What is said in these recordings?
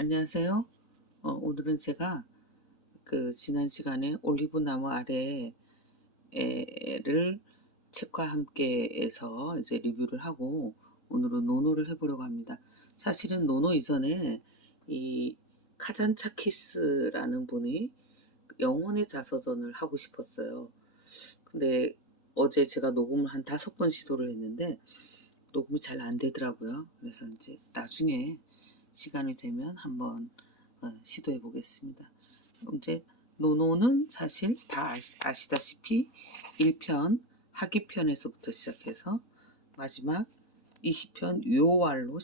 안녕하세요. 오늘은 제가 지난 시간에 올리브 나무 아래를 책과 함께 해서 이제 리뷰를 하고 오늘은 노노를 해보려고 합니다. 사실은 노노 이전에 이 카잔차키스라는 분이 영혼의 자서전을 하고 싶었어요. 근데 어제 제가 녹음을 한 5번 시도를 했는데 녹음이 잘 안 되더라고요. 그래서 이제 나중에 시간이 되면 한번 시도해 보겠습니다. 이제 노노는 사실 다 아시다시피 1편 하기편에서부터 시작해서 마지막 20편 요왈로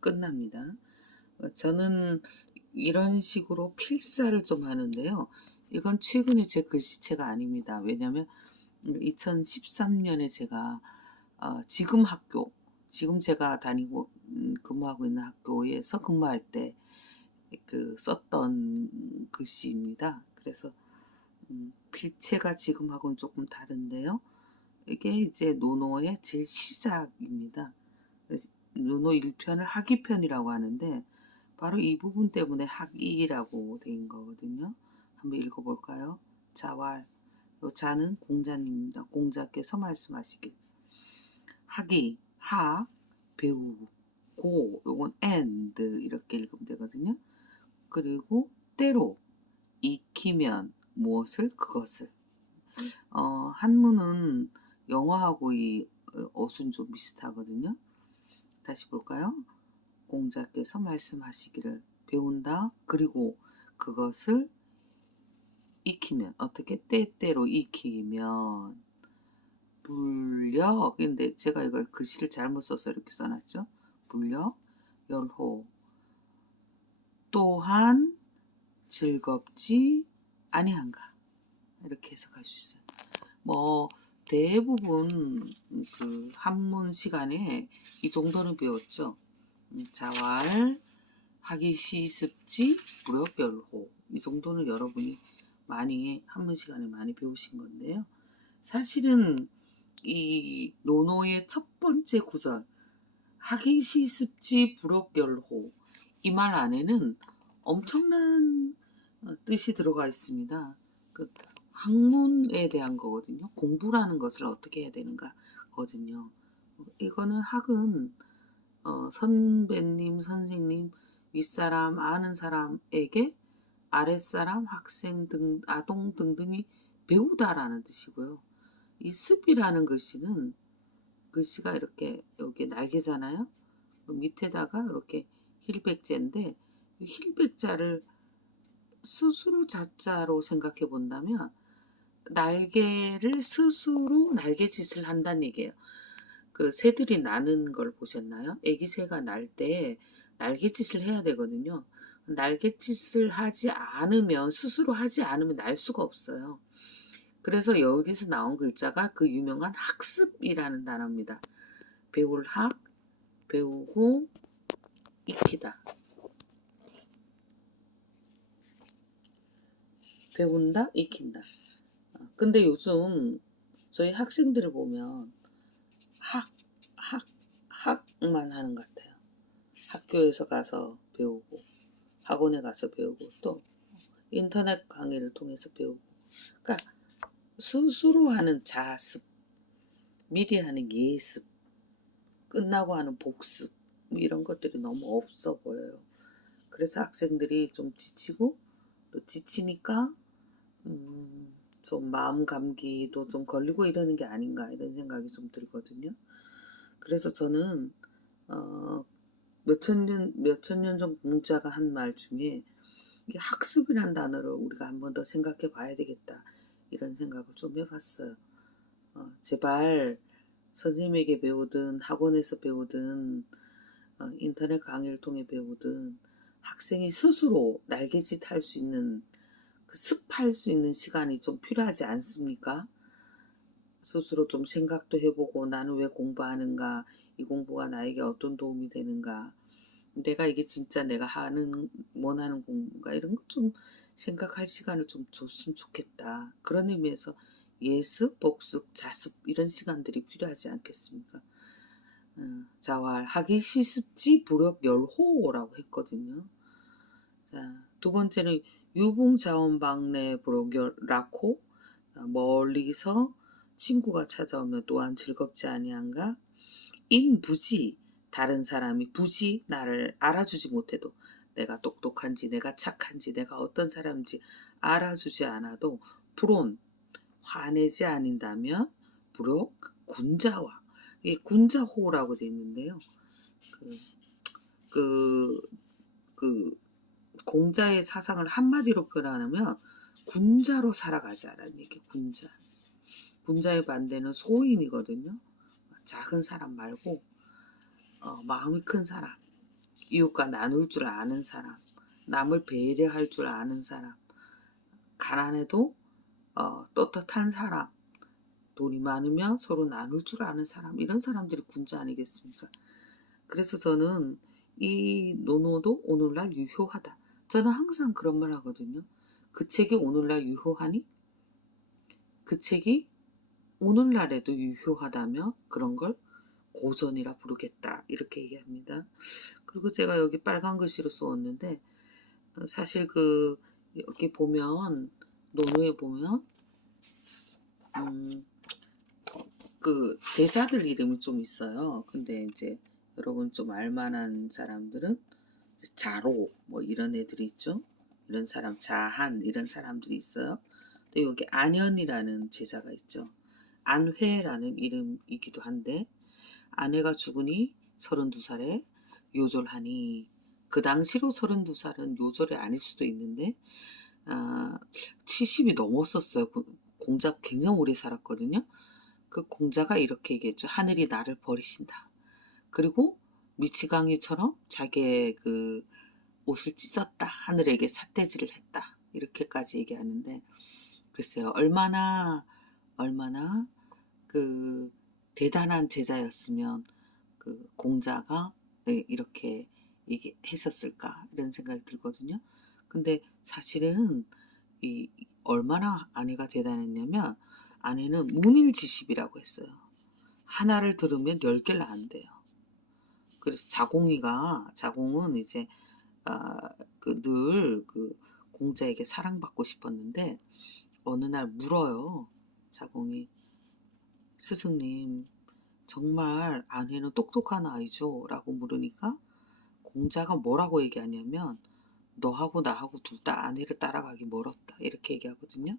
끝납니다. 저는 이런 식으로 필사를 좀 하는데요. 이건 최근에 제 글씨체가 아닙니다. 왜냐하면 2013년에 제가 지금 제가 다니고 근무하고 있는 학교에서 근무할 때 썼던 글씨입니다. 그래서 필체가 지금하고는 조금 다른데요. 이게 이제 노노의 제일 시작입니다. 노노 1편을 학이편이라고 하는데 바로 이 부분 때문에 학이라고 된 거거든요. 한번 읽어볼까요? 자왈, 요 자는 공자님입니다. 공자께서 말씀하시길 학이, 학, 배우고, 요건 and 이렇게 읽으면 되거든요. 그리고 때로 익히면 무엇을 그것을. 한문은 영어하고 이 어순 좀 비슷하거든요. 다시 볼까요? 공자께서 말씀하시기를 배운다. 그리고 그것을 익히면 어떻게 때때로 익히면 불려. 근데 제가 이걸 글씨를 잘못 써서 이렇게 써놨죠. 불려 열호 또한 즐겁지 아니한가 이렇게 해석할 수 있어요. 뭐 대부분 한문 시간에 이 정도는 배웠죠. 자왈 하기 시습지 불역열호 이 정도는 여러분이 많이 한문 시간에 많이 배우신 건데요. 사실은 이 노노의 첫 번째 구절 하기 시습지 불역열호 이 말 안에는 엄청난 뜻이 들어가 있습니다. 학문에 대한 거거든요. 공부라는 것을 어떻게 해야 되는가 거든요. 이거는 학은 선배님, 선생님, 윗사람, 아는 사람에게 아랫사람, 학생 등, 아동 등등이 배우다라는 뜻이고요. 이 습이라는 글씨는 글씨가 이렇게 여기 날개잖아요. 밑에다가 이렇게 힐백자인데 힐백자를 스스로 자자로 생각해 본다면 날개를 스스로 날개짓을 한다는 얘기예요. 새들이 나는 걸 보셨나요? 애기 새가 날 때 날개짓을 해야 되거든요. 날개짓을 하지 않으면 스스로 하지 않으면 날 수가 없어요. 그래서 여기서 나온 글자가 그 유명한 학습이라는 단어입니다. 배울 학, 배우고 익히다. 배운다, 익힌다. 근데 요즘 저희 학생들을 보면 학, 학만 하는 것 같아요. 학교에서 가서 배우고, 학원에 가서 배우고, 또 인터넷 강의를 통해서 배우고. 그러니까 스스로 하는 자습, 미리 하는 예습, 끝나고 하는 복습, 이런 것들이 너무 없어 보여요. 그래서 학생들이 좀 지치고, 또 지치니까 좀 마음 감기도 좀 걸리고 이러는 게 아닌가 이런 생각이 좀 들거든요. 그래서 저는 몇천 년 전 공자가 한 말 중에 이 학습이란 단어를 우리가 한 번 더 생각해 봐야 되겠다 이런 생각을 좀 해봤어요. 제발 선생님에게 배우든 학원에서 배우든 인터넷 강의를 통해 배우든 학생이 스스로 날개짓 할 수 있는 습할 수 있는 시간이 좀 필요하지 않습니까? 스스로 좀 생각도 해보고 나는 왜 공부하는가, 이 공부가 나에게 어떤 도움이 되는가, 내가 이게 진짜 내가 원하는 공부인가 이런 것 좀 생각할 시간을 좀 줬으면 좋겠다. 그런 의미에서 예습, 복습, 자습 이런 시간들이 필요하지 않겠습니까? 자왈 하기 시습지 불역 열호라고 했거든요. 자, 두 번째는 유봉자원방내 부록라코 멀리서 친구가 찾아오면 또한 즐겁지 아니한가? 인부지 다른 사람이 굳이 나를 알아주지 못해도 내가 똑똑한지 내가 착한지 내가 어떤 사람인지 알아주지 않아도 불온 화내지 않는다면 부록 군자와 이 군자호라고 되어 있는데요. 그, 그 공자의 사상을 한마디로 표현하면 군자로 살아가자라는 얘기. 군자의 반대는 소인이거든요. 작은 사람 말고 마음이 큰 사람, 이웃과 나눌 줄 아는 사람, 남을 배려할 줄 아는 사람, 가난해도 떳떳한 사람, 돈이 많으면 서로 나눌 줄 아는 사람, 이런 사람들이 군자 아니겠습니까? 그래서 저는 이 논어도 오늘날 유효하다. 저는 항상 그런 말 하거든요. 그 책이 오늘날 유효하니? 그 책이 오늘날에도 유효하다며 그런 걸 고전이라 부르겠다. 이렇게 얘기합니다. 그리고 제가 여기 빨간 글씨로 써왔는데 사실 여기 보면 논어에 보면 제자들 이름이 좀 있어요. 근데 이제 여러분 좀 알만한 사람들은 자로 뭐 이런 애들이 있죠. 이런 사람 자한 이런 사람들이 있어요. 또 여기 안현이라는 제자가 있죠. 안회라는 이름이기도 한데 아내가 죽으니 32살에 요절하니 그 당시로 32살은 요절이 아닐 수도 있는데 70이 넘었었어요. 공자 굉장히 오래 살았거든요. 그 공자가 이렇게 얘기했죠. 하늘이 나를 버리신다. 그리고 미치광이처럼 자기의 그 옷을 찢었다. 하늘에게 삿대질을 했다. 이렇게까지 얘기하는데 글쎄요. 얼마나 그 대단한 제자였으면 그 공자가 이렇게 얘기했었을까 이런 생각이 들거든요. 근데 사실은 얼마나 아내가 대단했냐면 아내는 문일지십이라고 했어요. 하나를 들으면 10개를 안돼요. 그래서 자공은 이제 늘 공자에게 사랑받고 싶었는데 어느 날 물어요. 자공이 스승님 정말 아내는 똑똑한 아이죠? 라고 물으니까 공자가 뭐라고 얘기하냐면 너하고 나하고 둘 다 아내를 따라가기 멀었다 이렇게 얘기하거든요.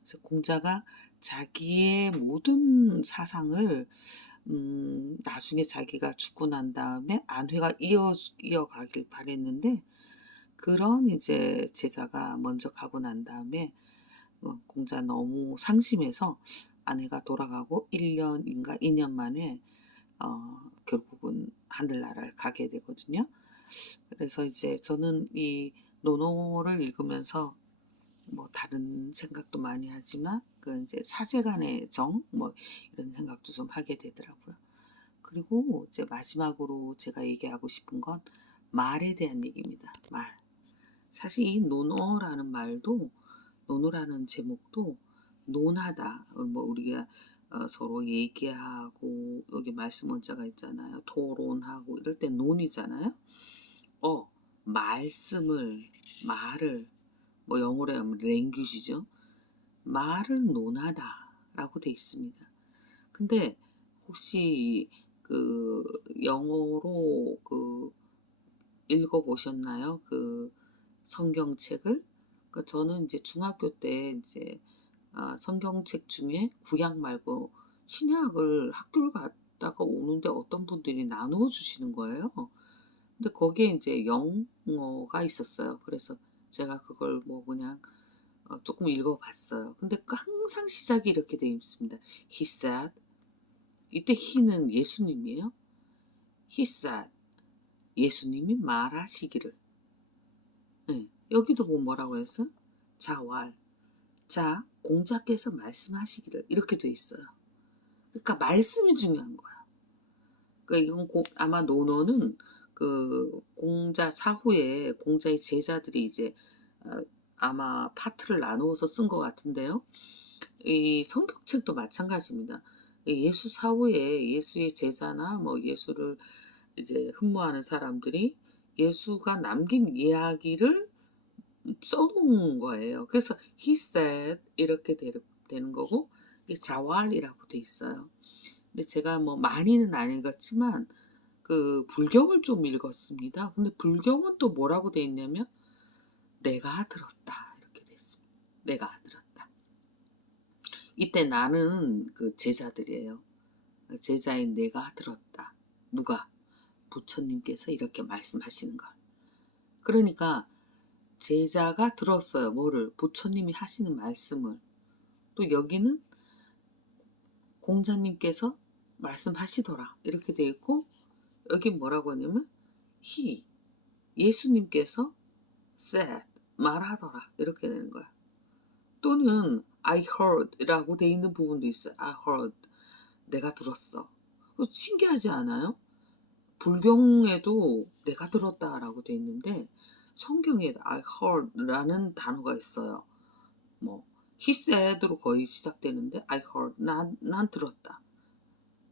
그래서 공자가 자기의 모든 사상을 나중에 자기가 죽고 난 다음에 안회가 이어가길 바랬는데 그런 이제 제자가 먼저 가고 난 다음에 공자 너무 상심해서 아내가 돌아가고 1년인가 2년 만에 결국은 하늘나라를 가게 되거든요. 그래서 이제 저는 이 논어를 읽으면서 뭐 다른 생각도 많이 하지만 그 이제 사제간의 정 뭐 이런 생각도 좀 하게 되더라고요. 그리고 이제 마지막으로 제가 얘기하고 싶은 건 말에 대한 얘기입니다. 말. 사실 이 논어라는 제목도 논하다. 뭐 우리가 서로 얘기하고 여기 말씀 원자가 있잖아요. 토론하고 이럴 때 논이잖아요. 말을 뭐 영어로 하면 랭귀지죠. 말을 논하다라고 돼 있습니다. 근데 혹시 영어로 읽어보셨나요? 성경책을? 저는 이제 중학교 때 이제 성경책 중에 구약 말고 신약을 학교를 갔다가 오는데 어떤 분들이 나누어 주시는 거예요. 근데 거기에 이제 영어가 있었어요. 그래서 제가 그걸 뭐 그냥 조금 읽어봤어요. 근데 항상 시작이 이렇게 되어 있습니다. He said. 이때 he는 예수님이에요. He said. 예수님이 말하시기를. 네, 여기도 뭐라고 했어? 자, 공자께서 말씀하시기를 이렇게 돼 있어요. 그러니까 말씀이 중요한 거야. 그러니까 이건 아마 논어는 공자 사후에 공자의 제자들이 이제 아마 파트를 나누어서 쓴 것 같은데요. 이 성경책도 마찬가지입니다. 예수 사후에 예수의 제자나 뭐 예수를 이제 흠모하는 사람들이 예수가 남긴 이야기를 써놓은 거예요. 그래서 he said 이렇게 되는 거고, 이게 자왈이라고 돼 있어요. 근데 제가 뭐 많이는 안 읽었지만 그 불경을 좀 읽었습니다. 근데 불경은 또 뭐라고 돼 있냐면 내가 들었다 이렇게 됐습니다. 내가 들었다. 이때 나는 그 제자들이에요. 제자인 내가 들었다. 누가? 부처님께서 이렇게 말씀하시는 걸. 그러니까 제자가 들었어요. 뭐를? 부처님이 하시는 말씀을. 또 여기는 공자님께서 말씀하시더라 이렇게 되어 있고, 여기 뭐라고 하냐면 he, 예수님께서 said, 말하더라 이렇게 되는 거야. 또는 I heard 라고 되어 있는 부분도 있어요. I heard, 내가 들었어. 신기하지 않아요? 불경에도 내가 들었다라고 되어 있는데 성경에 I heard라는 단어가 있어요. 뭐 he said로 거의 시작되는데 I heard, 난 들었다.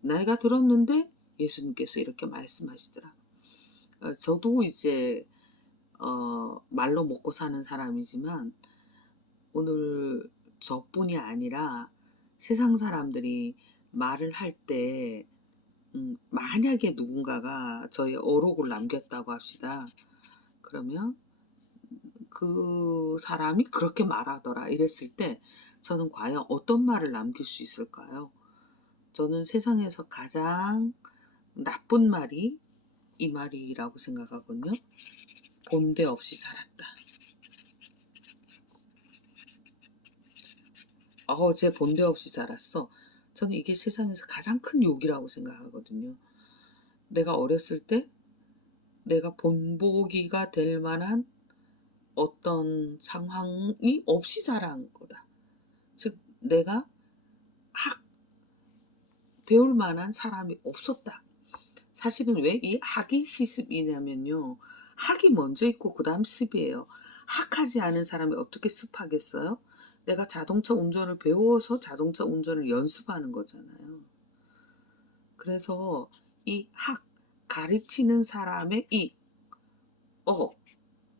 내가 들었는데 예수님께서 이렇게 말씀하시더라. 저도 이제 말로 먹고 사는 사람이지만 오늘 저뿐이 아니라 세상 사람들이 말을 할 때 만약에 누군가가 저의 어록을 남겼다고 합시다. 그러면 그 사람이 그렇게 말하더라 이랬을 때 저는 과연 어떤 말을 남길 수 있을까요? 저는 세상에서 가장 나쁜 말이 이 말이라고 생각하거든요. 본데 없이 살았다. 쟤 본데 없이 살았어. 저는 이게 세상에서 가장 큰 욕이라고 생각하거든요. 내가 어렸을 때 내가 본보기가 될 만한 어떤 상황이 없이 자란 거다. 즉 내가 배울 만한 사람이 없었다. 사실은 왜 이 학이 시습이냐면요. 학이 먼저 있고 그 다음 습이에요. 학하지 않은 사람이 어떻게 습하겠어요? 내가 자동차 운전을 배워서 자동차 운전을 연습하는 거잖아요. 그래서 이 학, 가르치는 사람의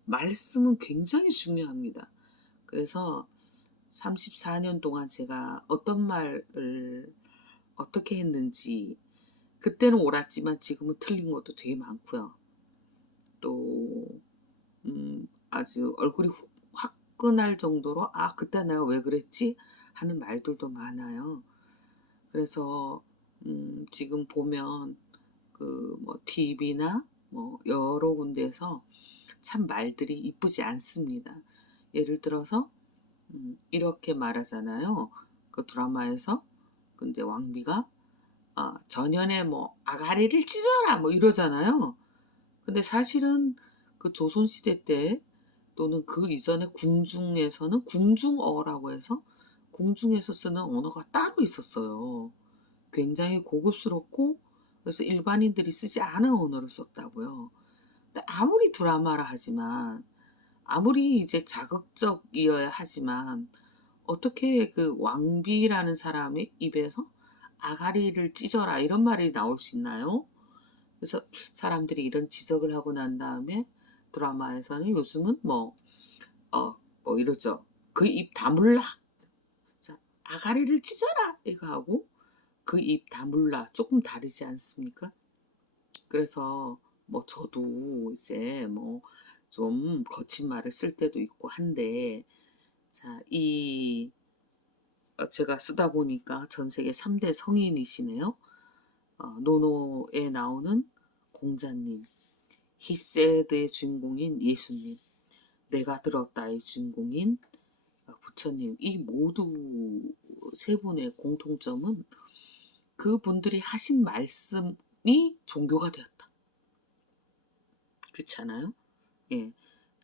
말씀은 굉장히 중요합니다. 그래서 34년 동안 제가 어떤 말을 어떻게 했는지, 그때는 옳았지만 지금은 틀린 것도 되게 많고요. 또 아주 얼굴이 화끈할 정도로 그때 내가 왜 그랬지 하는 말들도 많아요. 그래서 지금 보면 그 뭐 TV나 뭐 여러 군데에서 참 말들이 이쁘지 않습니다. 예를 들어서 이렇게 말하잖아요. 그 드라마에서 근데 왕비가 전연에 뭐 아가리를 찢어라 뭐 이러잖아요. 근데 사실은 그 조선시대 때 또는 그 이전에 궁중에서는 궁중어라고 해서 궁중에서 쓰는 언어가 따로 있었어요. 굉장히 고급스럽고 그래서 일반인들이 쓰지 않은 언어를 썼다고요. 근데 아무리 드라마라 하지만 아무리 이제 자극적이어야 하지만 어떻게 그 왕비라는 사람의 입에서 아가리를 찢어라 이런 말이 나올 수 있나요? 그래서 사람들이 이런 지적을 하고 난 다음에 드라마에서는 요즘은 뭐 이러죠. 그 입 다물라. 자, 아가리를 찢어라. 이거 하고 그 입 다물라. 조금 다르지 않습니까? 그래서 뭐 저도 이제 뭐 좀 거친 말을 쓸 때도 있고 한데, 자, 제가 쓰다 보니까 전 세계 3대 성인이시네요. 노노에 나오는 공자님, 히세드의 주인공인 예수님, 내가 들었다의 주인공인 부처님, 이 모두 세 분의 공통점은 그분들이 하신 말씀이 종교가 되었다. 그렇잖아요? 예.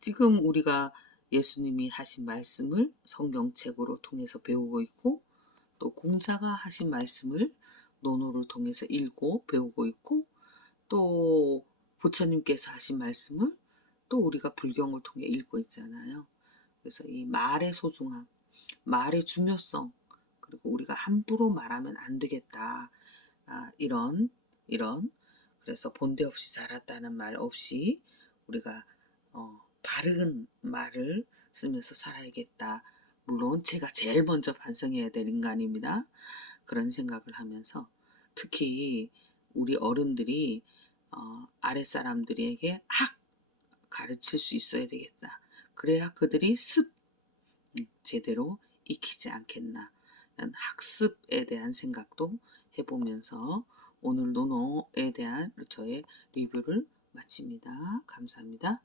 지금 우리가 예수님이 하신 말씀을 성경책으로 통해서 배우고 있고, 또 공자가 하신 말씀을 논어를 통해서 읽고 배우고 있고, 또 부처님께서 하신 말씀을 또 우리가 불경을 통해 읽고 있잖아요. 그래서 이 말의 소중함, 말의 중요성, 그리고 우리가 함부로 말하면 안 되겠다. 이런 그래서 본데 없이 살았다는 말 없이 우리가 바른 말을 쓰면서 살아야겠다. 물론 제가 제일 먼저 반성해야 될 인간입니다. 그런 생각을 하면서 특히 우리 어른들이 아랫사람들에게 가르칠 수 있어야 되겠다. 그래야 그들이 제대로 익히지 않겠나. 학습에 대한 생각도 해보면서 오늘 노노에 대한 저의 리뷰를 마칩니다. 감사합니다.